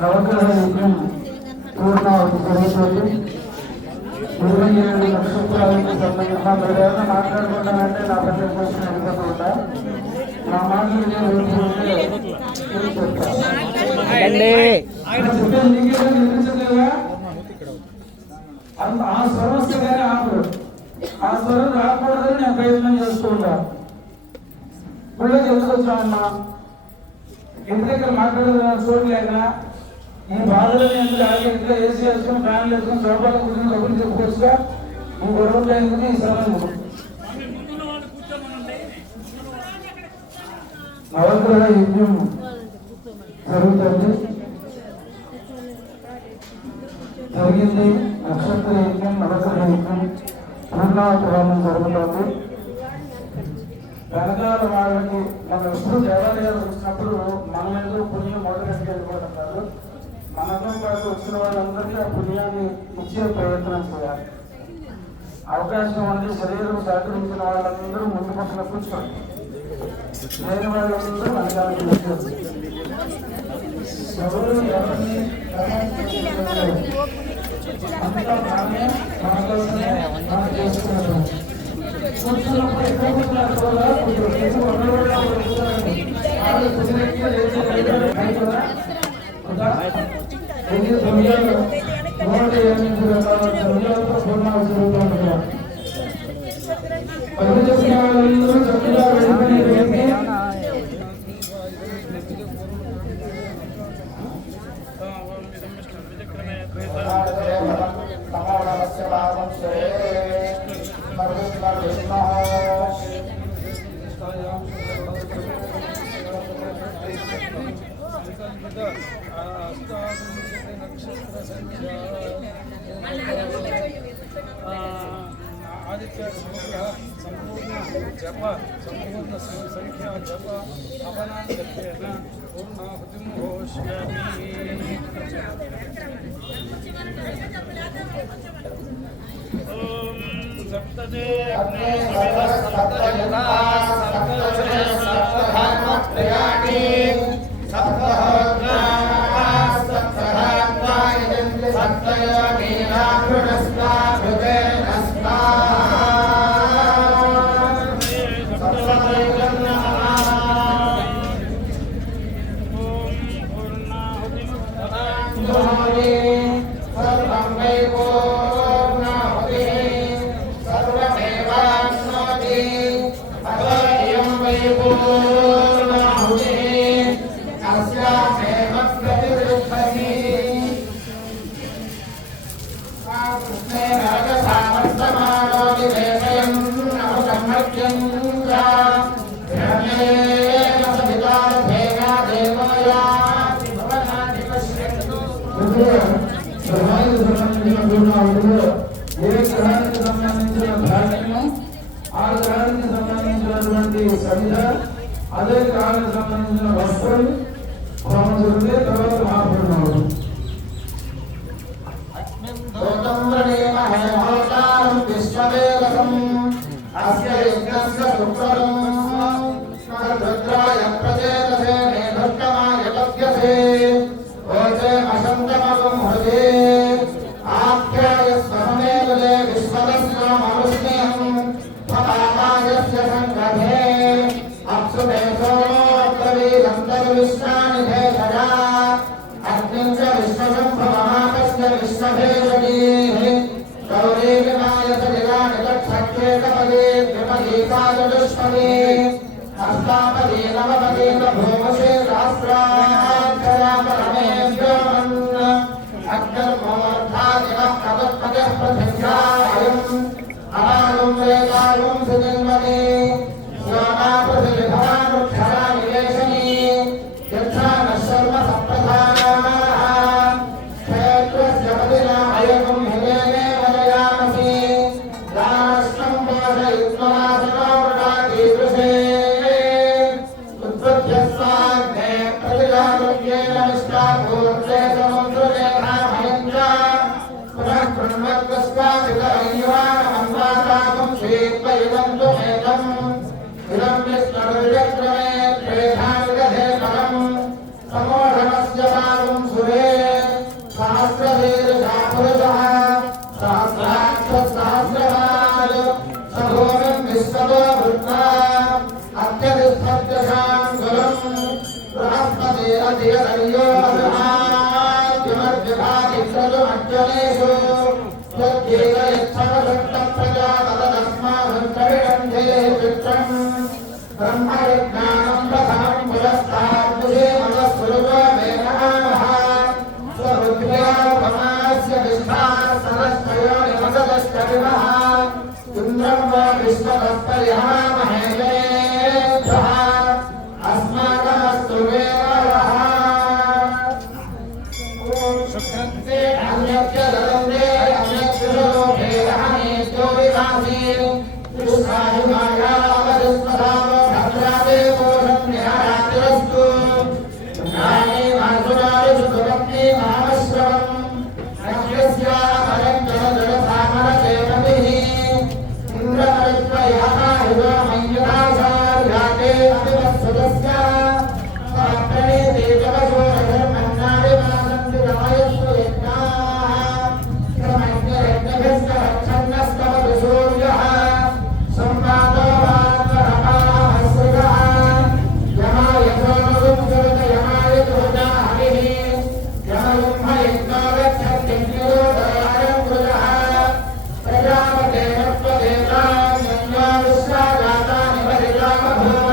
నవగ్రహ యజ్ఞం పూర్ణావతి జరుగుతుంది. 27 నక్షత్రాలకు సంబంధించిన ఏదైనా మాట్లాడుకుంటానంటే నా పెద్ద క్వశ్చన్ అడిగకుండా నా మాటలు ఆ స్వరం వస్తే కానీ ఆపరు. ఆ స్వరం రాకూడదని నేను ప్రయత్నం చేస్తూ ఉంటాను. ఇప్పుడు ఎందుకు వచ్చామమ్మా, ఇంటి దగ్గర మాట్లాడేది చూడలేక ఈ బాధలు ఎందుకు అలాగే ఇంట్లో ఏసీ వేసుకుని ఫ్యాన్లు వేసుకుని సోఫాలు కూర్చొని డబ్బులు చెప్పుకోవచ్చుగా. ఈ గొడవలు ఎందుకు ఈ శ్రమలు. నవగ్రహ యజ్ఞం జరుగుతుంది, జరిగింది. నక్షత్ర యజ్ఞం, నవగ్రహ యజ్ఞం, పూర్ణావతి హోమం జరుగుతుంది. వెనకాల వాళ్ళకి మనం ఎప్పుడు దేవాలయాలు వచ్చినప్పుడు మనం ఎందుకు పుణ్యం మొదలెట్టి వెళ్ళిపోవడం కాదు, మనతో పాటు వచ్చిన వాళ్ళందరికీ ఆ పుణ్యాన్ని ఇచ్చే ప్రయత్నం చేయాలి. అవకాశం ఉంది, శరీరం సహకరించిన వాళ్ళందరూ ముందు పక్కన కూర్చోండి, లేని వాళ్ళందరూ వెనకాలకి వచ్చారు. ఎవరు ఎవరిని అంతా మనమే మన కోసమే మనం చేసుకున్నాం. కూర్చున్నప్పుడు ఎక్కువ आदित्य समग्र संपूर्ण जप संपूर्ण संख्या जप अवनांतेन पूर्णाहुतिं घोषयामि। ओम सप्तदे अग्ने सप्तयुगा सप्तचरे सप्तधामत्रयाणि सप्तहोत्रा सप्तधात्वायन्द्र सप्तयोनीनाभृणस्वा भृते ఏ గ్రహానికి సంబంధించిన ధాన్యము, ఆ గ్రహానికి సంబంధించినటువంటి సరిద, అదే గ్రహానికి సంబంధించిన వస్త్రం హోమం జరిగితే తర్వాత మహాపూర్ణం. पुनः कृण्वत्वस्मादितरय्यवानमन्वासाकं श्रीत्वयुगं तु एतम् ब्रह्मज्ञानं प्रथमं पुरस्ताद्मुखे मनस्वरूपमेनः स्वरुद्र्यापमास्य विश्वासरस्वयो निमसदश्चरिवः इन्द्रं वो विश्वतस्परिहामहे वेभ्यः अस्माकमस्तु वेदः शुक्रन्ते अन्यस्य ददन्ते अन्यस्य भेदः नेत्यो विभासी विश्वायुमायावरुस्मधामो भद्रादेवो रम्यरातिरस्तु ज्ञाने मासुरादिषु सुरत्ने मामश्रवम् अग्रस्यापरं जलजलसामरसेवभिः इन्द्रमरुत्वयाहिरो मय्युरासार्याते अभिवत्सुतस्य साप्तने देववशो रघर्मन्नादिमासन्ति रमयस्व यज्ञाः क्रमज्ञरज्ञभिश्च रक्षन्नस्तवतु सूर्यः संवादो वात्मरपाहस्रुतः यमाय सोमसुंसुरत यमाय तुजा हरिः यमयुम्भयज्ञो गच्छत्यग्निरोदयायं कृतः प्रजापते नत्वदेतान् यज्ञो विश्वाजातानि परिजामभूव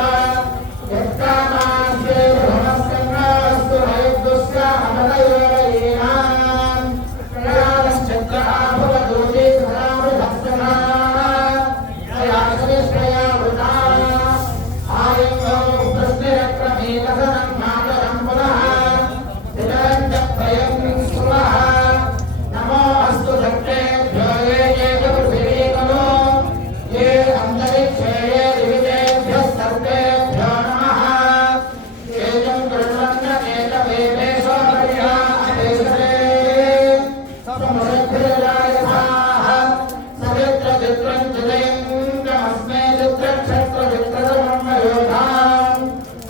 यत्कामास्ते भ्रमस्कन्नास्तु हयद्दुस्य अमलयोरयीनाम् प्रयाश्चित्र आभुवदूते सदामृतस्तथा प्रयाश्रेष्ठया वृता आयङ्गो प्रश्निरक्रमेकसनं मातरं पुनः तिरं च भयं स्रुवः नमो अस्तु सत्तेभ्यो ये पृथिवीतलो ये अन्तरिक्षे ये दिवितेभ्यः सर्वेभ्यो नमः एतं कुर्वन्नकेतवेदेशो हर्या अपेक्षते समृद्धिर्जायथाः सवित्रचित्रं चितयन्तमस्मै चित्रक्षत्रचित्रसमन्वयोधाम्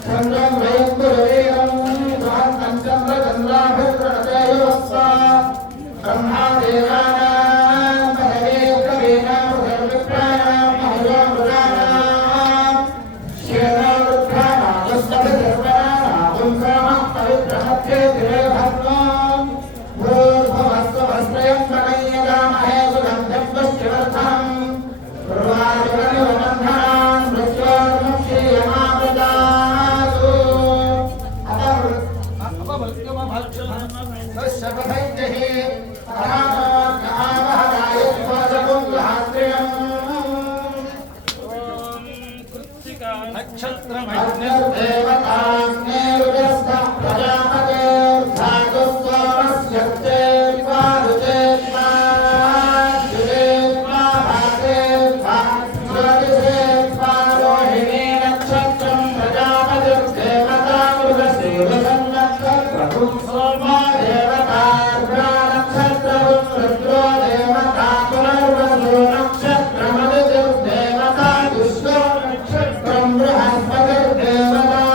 चन्द्रं वयं गुरुवीरं स्वान्तं चन्द्रचन्द्राभिप्रणतयोस्व ब्रह्मादेवानां पदवेकवीनां सर्वविप्राणां महिरो मृगाणां श्येनोरुद्राणां पुंसामः पवित्रमध्ये दिवे भद्रों भूर्भुवस्वस्त्रयं प्रणय्यजामहे सुगन्धं पुष्टिवर्धनम् पूर्वादिवनिवबन्धनान् मृत्योर्मुक्षीयमामृतासु नक्षत्रम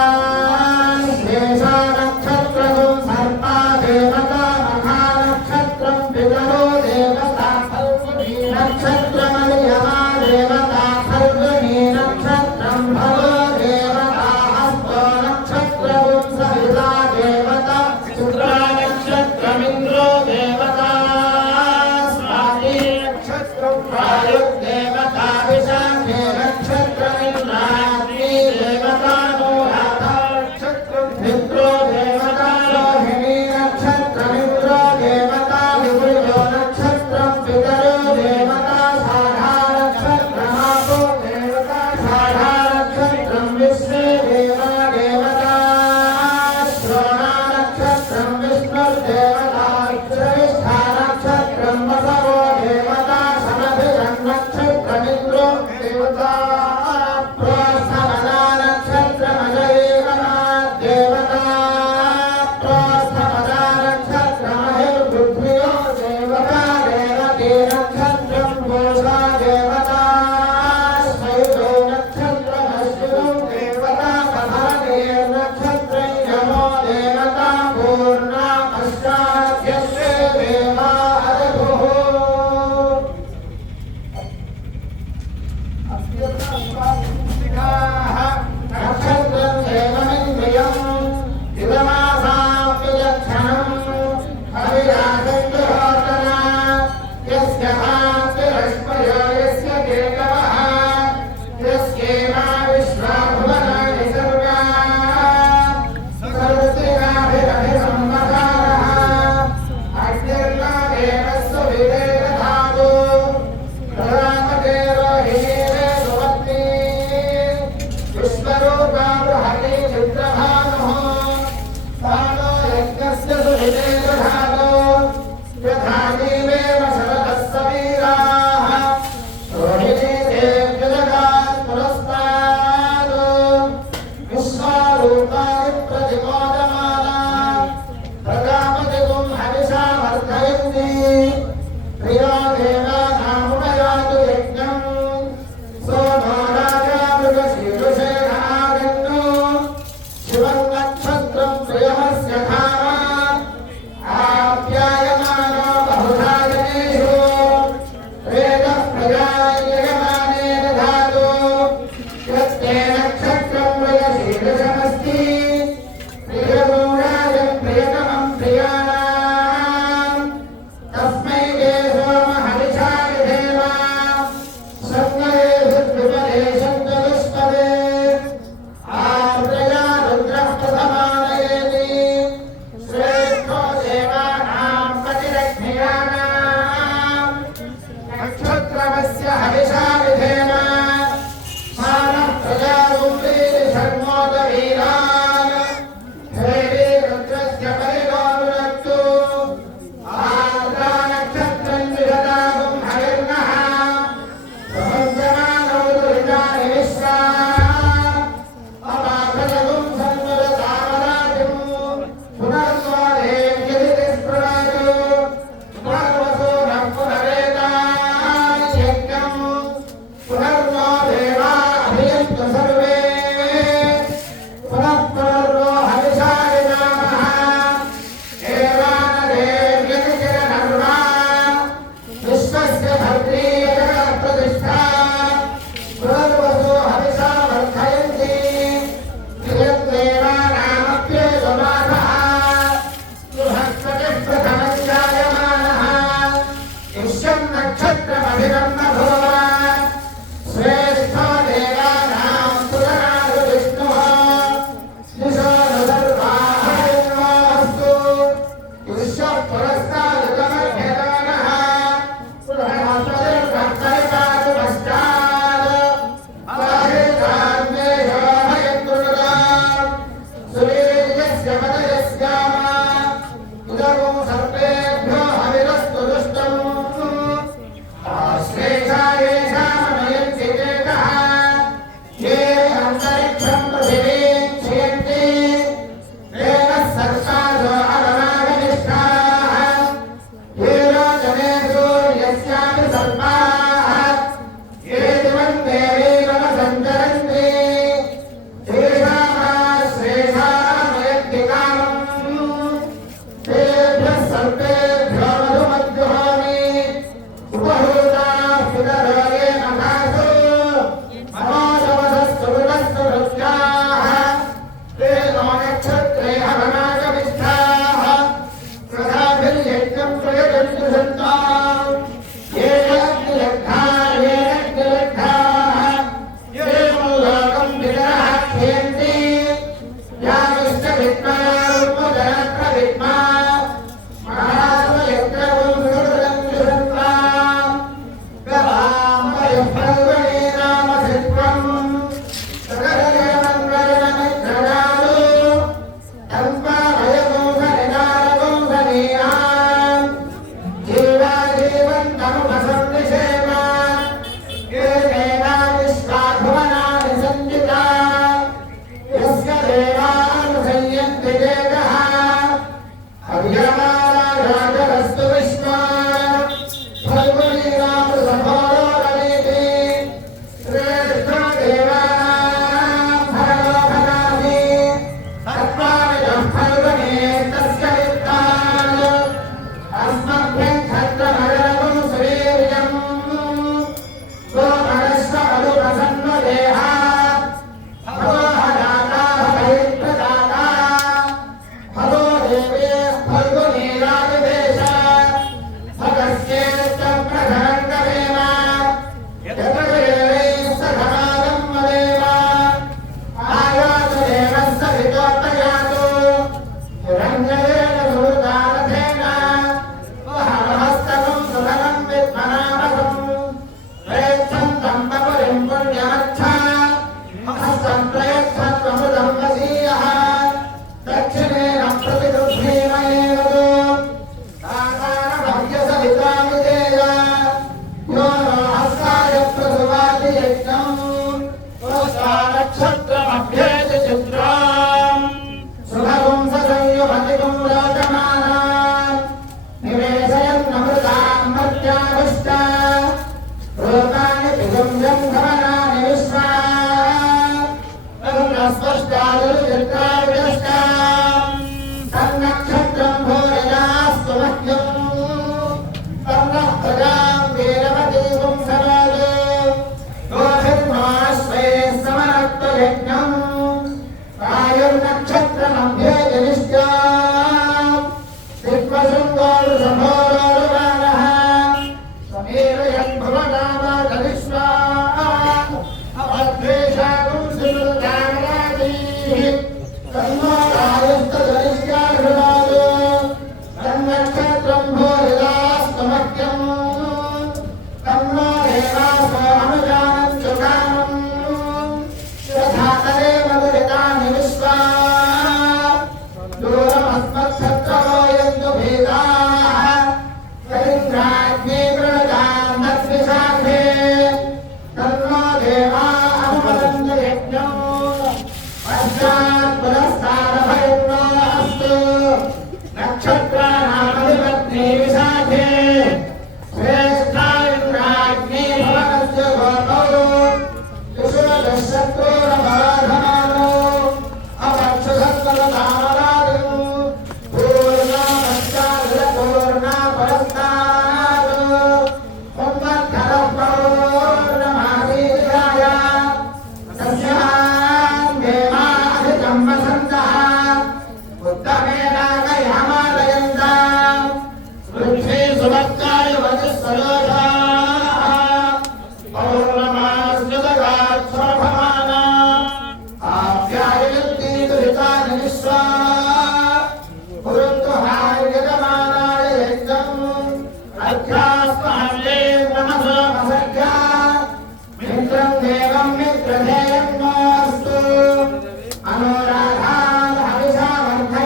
अनुराधान हविषा वर्धय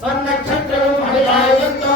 స్వర్ణక్షత్రం హరియాయుక్తో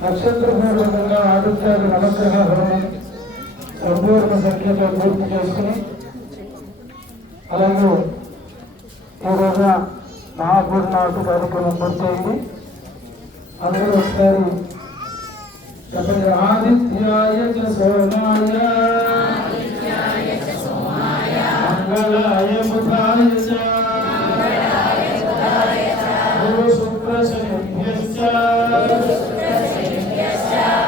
నక్షత్రపూర్వకంగా ఆదిత్యాది నవగ్రహ హోమం సంపూర్ణ సంఖ్యతో పూర్తి చేసుకుని అలాగే ఈ రోజున మహాపూర్ణావతి కార్యక్రమం పూర్తయింది. అందరూ ఒకసారి చెప్పండి. ఆదిత్యాయ చ సోమాయ మంగళాయ బుధాయ చ గురు శుక్ర శనిభ్యశ్చ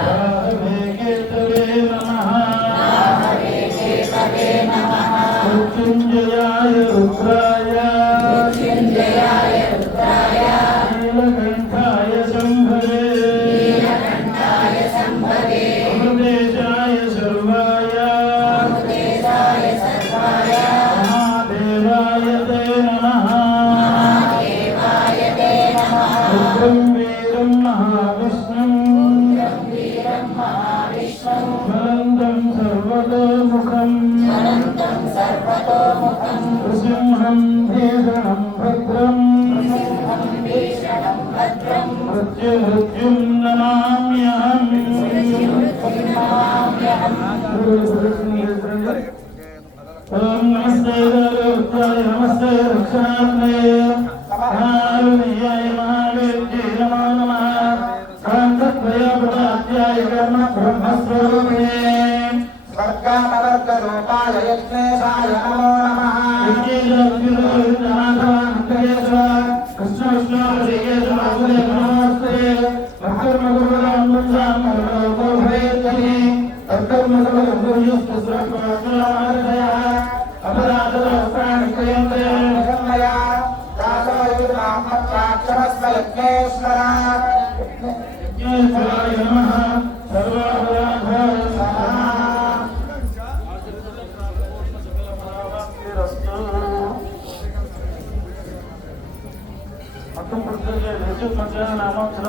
రాహవే కేతవే నమః మృత్యుంజయాయ రుద్రాయ నీలకంఠాయ శంభవే అమృతేశాయ సర్వాయ మహాదేవాయ తే నమః రుద్రం వీరం మహావిష్ణుం జ్వలంతం సర్వతోముఖం నృసింహం భీషణం భద్రం మృత్యుమృత్యుం నమామ్యహం. ఓం నమస్తే దేవాయ నమస్తే రక్షాత్మయే మహారుణ్యాయ మహావేద్యే నమో నమః. కాంతత్వయ పదాత్యాయ కర్మ బ్రహ్మస్వరూపిణే స్వర్గామవర్గరూపాయ యజ్ఞేశాయ నమో నమః. మొత్తం పూర్తిగా నామోత్సవం